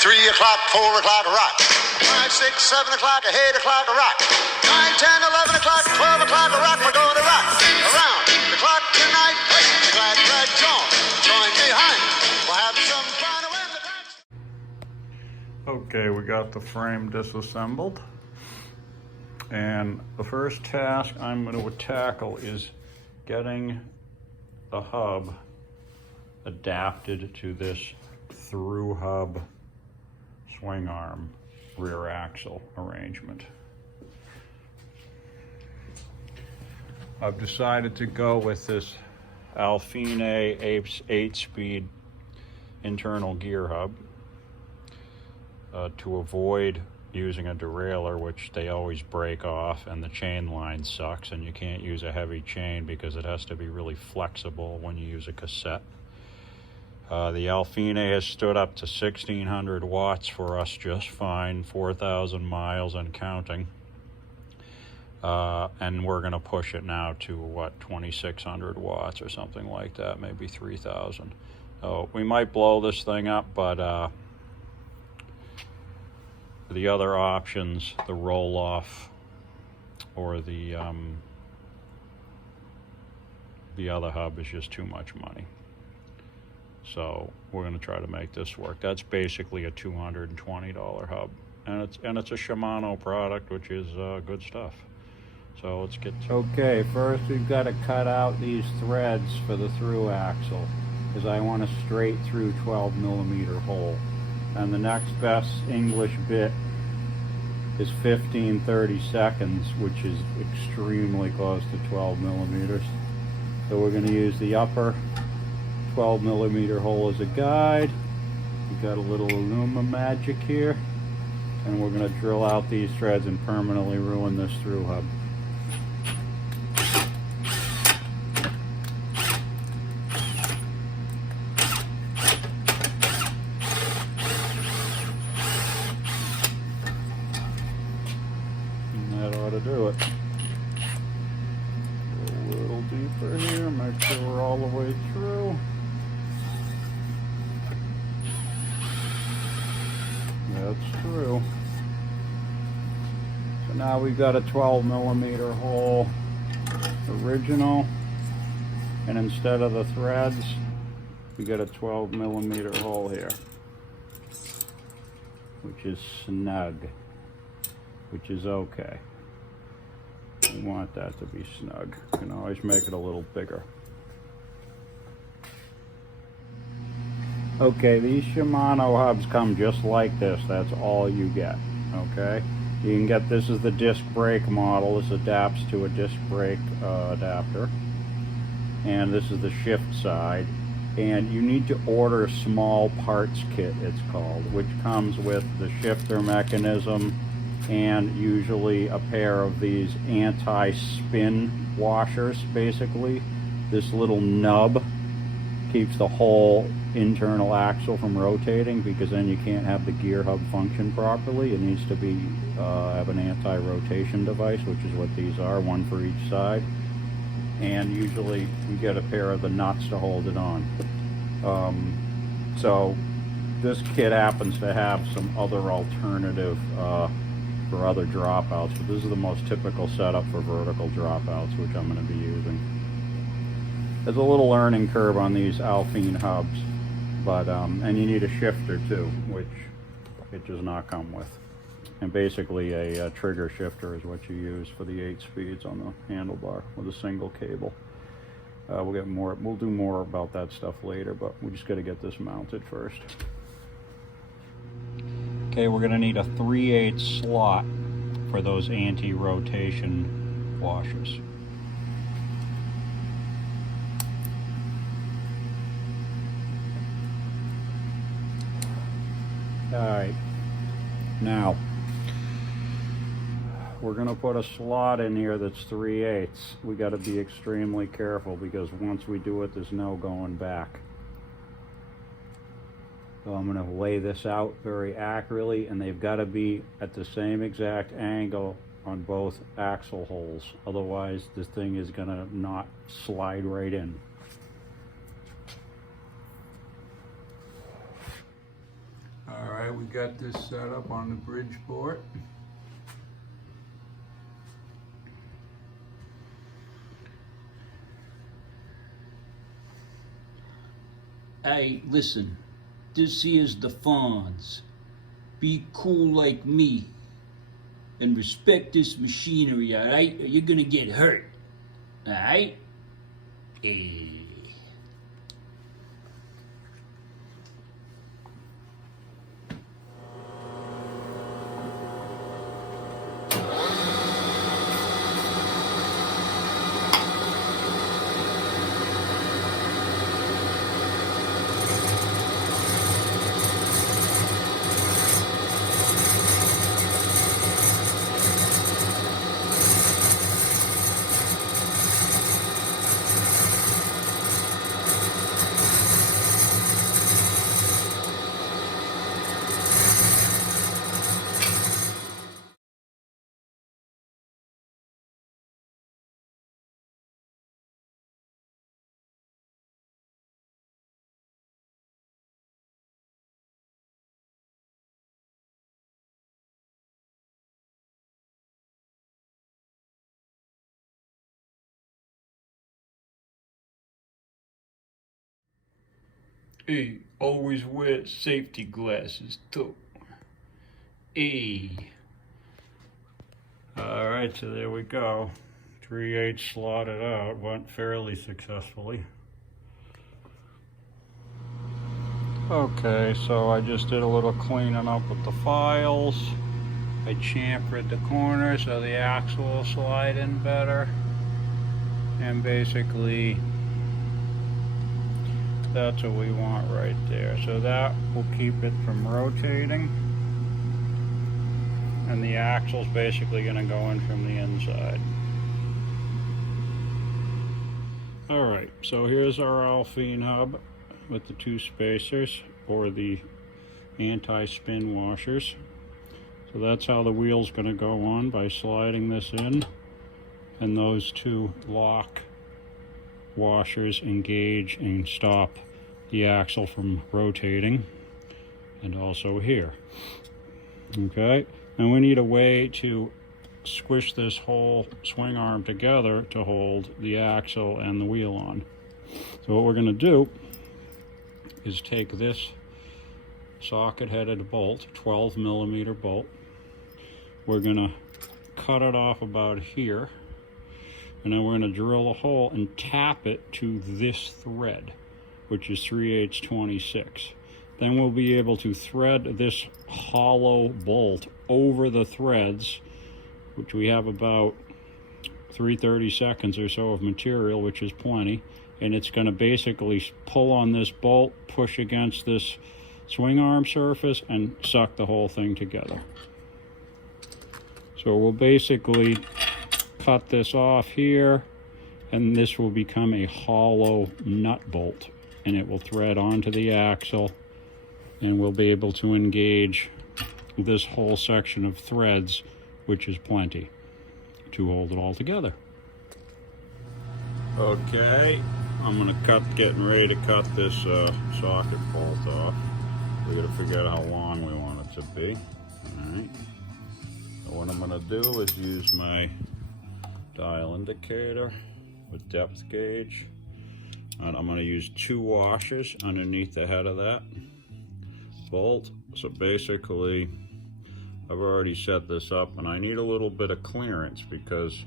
3 o'clock, 4 o'clock, rock. 5, 6, 7 o'clock, 8 o'clock, rock. 9, 10, 11 o'clock, 12 o'clock, rock. We're going to rock around the clock tonight. Hey, glad, glad, join behind. We'll have some fun when the time's... Okay, we got the frame disassembled. And the first task I'm going to tackle is getting the hub adapted to this thru-hub swing arm rear axle arrangement. I've decided to go with this Alfine 8-speed internal gear hub to avoid using a derailleur, which they always break off, and the chain line sucks, and you can't use a heavy chain because it has to be really flexible when you use a cassette. The Alfine has stood up to 1600 watts for us just fine, 4,000 miles and counting. And we're going to push it now to, what, 2,600 watts or something like that, maybe 3,000. So we might blow this thing up, but the other options, the roll-off or the other hub, is just too much money. So we're going to try to make this work. That's basically a $220 hub, and it's a Shimano product, which is good stuff. So let's get to it. Okay, first we've got to cut out these threads for the through axle, because I want a straight through 12mm hole. And the next best English bit is 15/32, which is extremely close to 12mm. So we're going to use the upper 12mm hole as a guide. We've got a little aluminum magic here, and we're going to drill out these threads and permanently ruin this through hub. That ought to do it. Go a little deeper here, make sure we're all the way through. That's true. So now we've got a 12mm hole original, and instead of the threads, we got a 12mm hole here, which is snug, which is okay. We want that to be snug. You can always make it a little bigger. Okay, these Shimano hubs come just like this. That's all you get, okay? You can get, this is the disc brake model. This adapts to a disc brake adapter. And this is the shift side. And you need to order a small parts kit, it's called, which comes with the shifter mechanism and usually a pair of these anti-spin washers, basically. This little nub keeps the whole internal axle from rotating, because then you can't have the gear hub function properly. It needs to be have an anti-rotation device, which is what these are, one for each side. And usually we get a pair of the nuts to hold it on. So this kit happens to have some other alternative for other dropouts, but this is the most typical setup for vertical dropouts, which I'm going to be using. There's a little learning curve on these Alfine hubs, but and you need a shifter too, which it does not come with. And basically a trigger shifter is what you use for the 8 speeds on the handlebar with a single cable. We'll do more about that stuff later, but we just got to get this mounted first. Okay, we're going to need a 3/8 slot for those anti-rotation washers. Alright, now we're going to put a slot in here that's 3/8. We got to be extremely careful, because once we do it, there's no going back. So I'm going to lay this out very accurately, and they've got to be at the same exact angle on both axle holes. Otherwise, this thing is going to not slide right in. All right, Alright, we got this set up on the Bridgeport. Hey, listen, this here's the Fonz. Be cool like me and respect this machinery, alright? Or you're gonna get hurt, alright? Hey, always wear safety glasses too. Hey. Alright, so there we go. 3/8 slotted out, went fairly successfully. Okay, so I just did a little cleaning up with the files. I chamfered the corner so the axle will slide in better. And basically, that's what we want right there. So that will keep it from rotating. And the axle's basically going to go in from the inside. Alright, so here's our Alfine hub with the 2 spacers or the anti-spin washers. So that's how the wheel's going to go on, by sliding this in, and those 2 lock washers engage and stop the axle from rotating, and also here. Okay, and we need a way to squish this whole swing arm together to hold the axle and the wheel on. So what we're going to do is take this socket headed bolt, 12mm bolt. We're going to cut it off about here, and then we're going to drill a hole and tap it to this thread, which is 3/8 26. Then we'll be able to thread this hollow bolt over the threads, which we have about 330 seconds or so of material, which is plenty. And it's going to basically pull on this bolt, push against this swing arm surface, and suck the whole thing together. So we'll basically cut this off here, and this will become a hollow nut bolt, and it will thread onto the axle, and we'll be able to engage this whole section of threads, which is plenty to hold it all together. Okay, I'm getting ready to cut this socket bolt off. We gotta figure out how long we want it to be. All right. So what I'm gonna do is use my dial indicator with depth gauge, and I'm gonna use 2 washers underneath the head of that bolt. So basically, I've already set this up, and I need a little bit of clearance because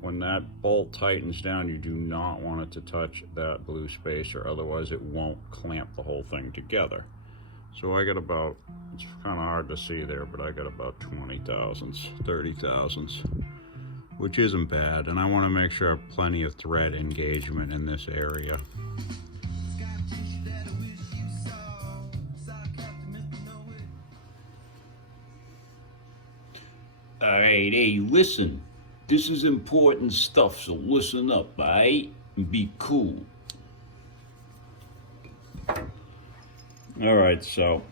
when that bolt tightens down, you do not want it to touch that blue spacer, otherwise it won't clamp the whole thing together. So I got about, it's kind of hard to see there, but I got about 20 thousandths, 30 thousandths, which isn't bad. And I want to make sure I have plenty of thread engagement in this area. Alright, hey, listen. This is important stuff, so listen up, alright? And be cool. Alright, so,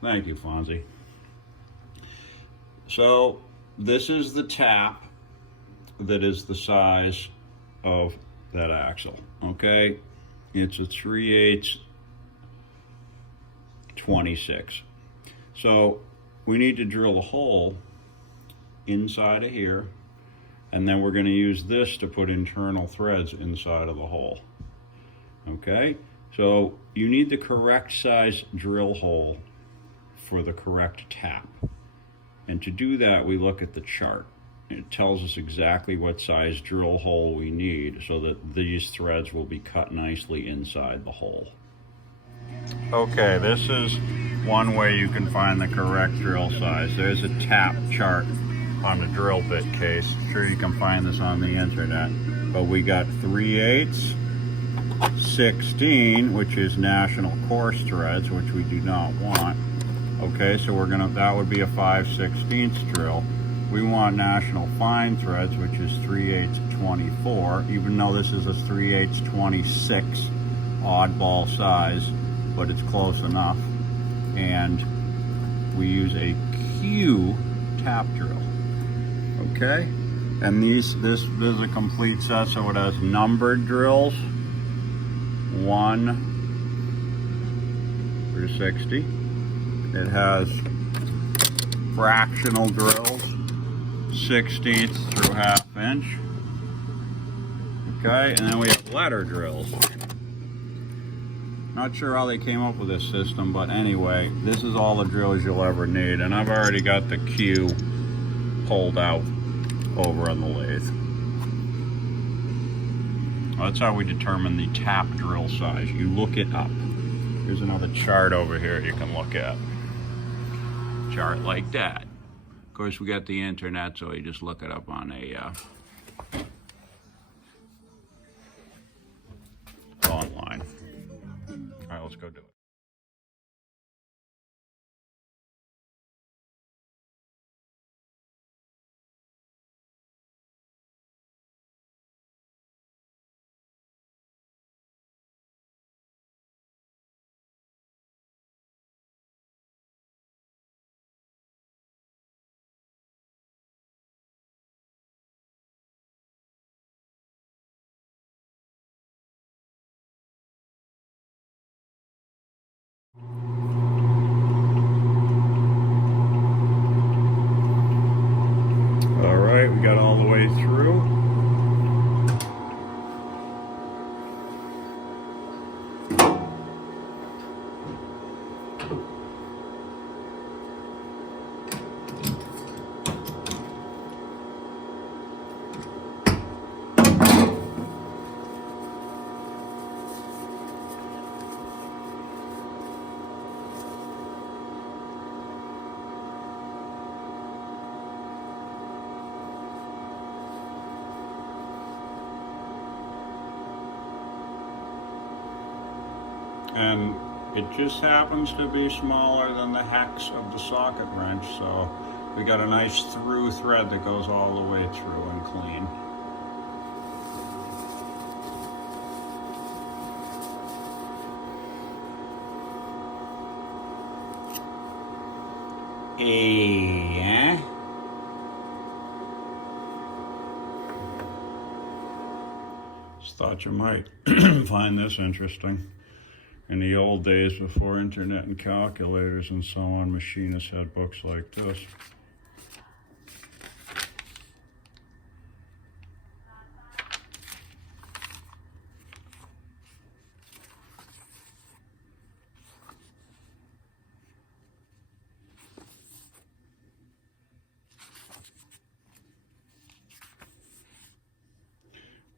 thank you, Fonzie. So, this is the tap that is the size of that axle, okay? It's a 3/8 26. So we need to drill a hole inside of here, and then we're going to use this to put internal threads inside of the hole. Okay, so you need the correct size drill hole for the correct tap. And to do that, we look at the chart. It tells us exactly what size drill hole we need so that these threads will be cut nicely inside the hole. Okay, this is one way you can find the correct drill size. There's a tap chart on the drill bit case. I'm sure you can find this on the internet. But we got 3/8, 16, which is national coarse threads, which we do not want. Okay, so that would be a 5/16 drill. We want national fine threads, which is 3/8 24, even though this is a 3/8 26 oddball size, but it's close enough. And we use a Q tap drill. Okay, and this is a complete set, so it has numbered drills, 1 through 60. It has fractional drills, 1/16 through 1/2 inch. Okay, and then we have letter drills. Not sure how they came up with this system, but anyway, this is all the drills you'll ever need. And I've already got the Q pulled out over on the lathe. Well, that's how we determine the tap drill size. You look it up. Here's another chart over here you can look at. Chart like that. Of course, we got the internet, so you just look it up on a online. All right, let's go do it. All right, we got all the way through. And it just happens to be smaller than the hex of the socket wrench, so we got a nice through thread that goes all the way through and clean. Just thought you might find this interesting. In the old days, before internet and calculators and so on, machinists had books like this.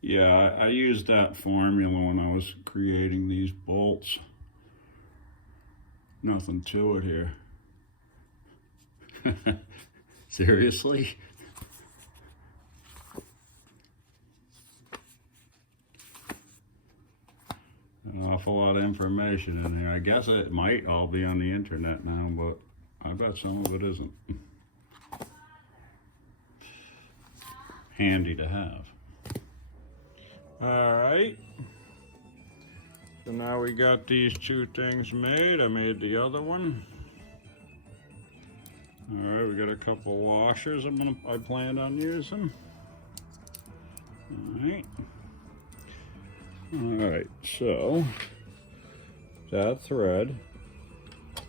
Yeah, I used that formula when I was creating these bolts. Nothing to it here. Seriously? An awful lot of information in here. I guess it might all be on the internet now, but I bet some of it isn't. Handy to have. Alright, so now we got these two things made. I made the other one. Alright, we got a couple washers I planned on using. Alright, so that thread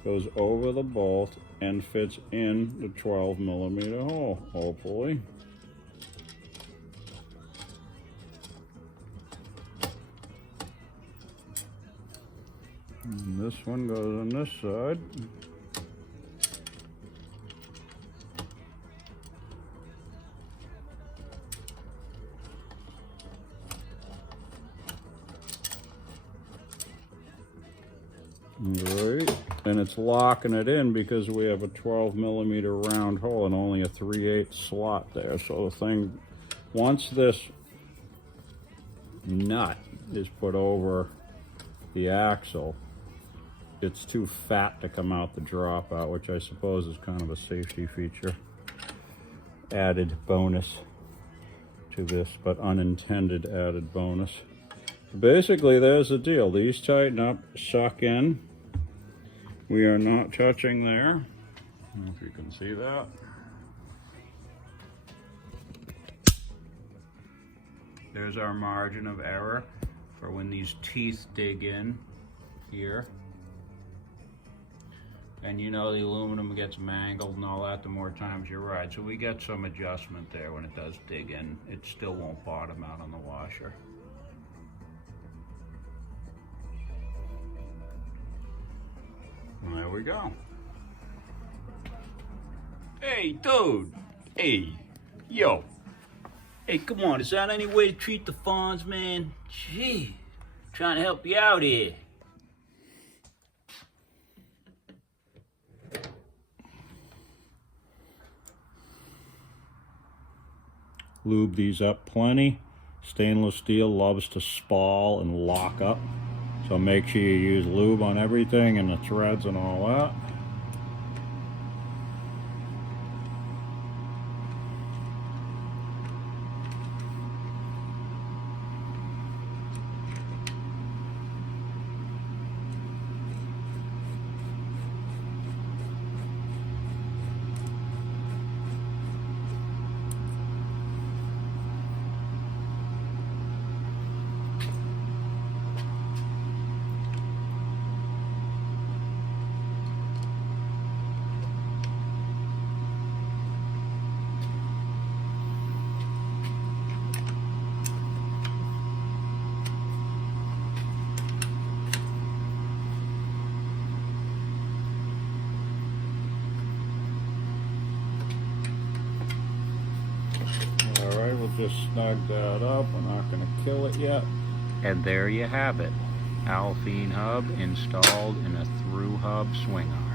goes over the bolt and fits in the 12mm hole, hopefully. And this one goes on this side. Right, and it's locking it in because we have a 12mm round hole and only a 3/8 slot there. So the thing, once this nut is put over the axle, it's too fat to come out the dropout, which I suppose is kind of a safety feature. Added bonus to this, but unintended added bonus. Basically, there's the deal. These tighten up, suck in. We are not touching there. I don't know if you can see that. There's our margin of error for when these teeth dig in here. And you know the aluminum gets mangled and all that the more times you ride. So we get some adjustment there when it does dig in. It still won't bottom out on the washer. There we go. Hey, dude. Hey, yo. Hey, come on. Is that any way to treat the fawns, man? Gee, trying to help you out here. Lube these up plenty. Stainless steel loves to spall and lock up. So make sure you use lube on everything and the threads and all that. Just snug that up. We're not going to kill it yet. And there you have it. Alfine hub installed in a thru-hub swing arm.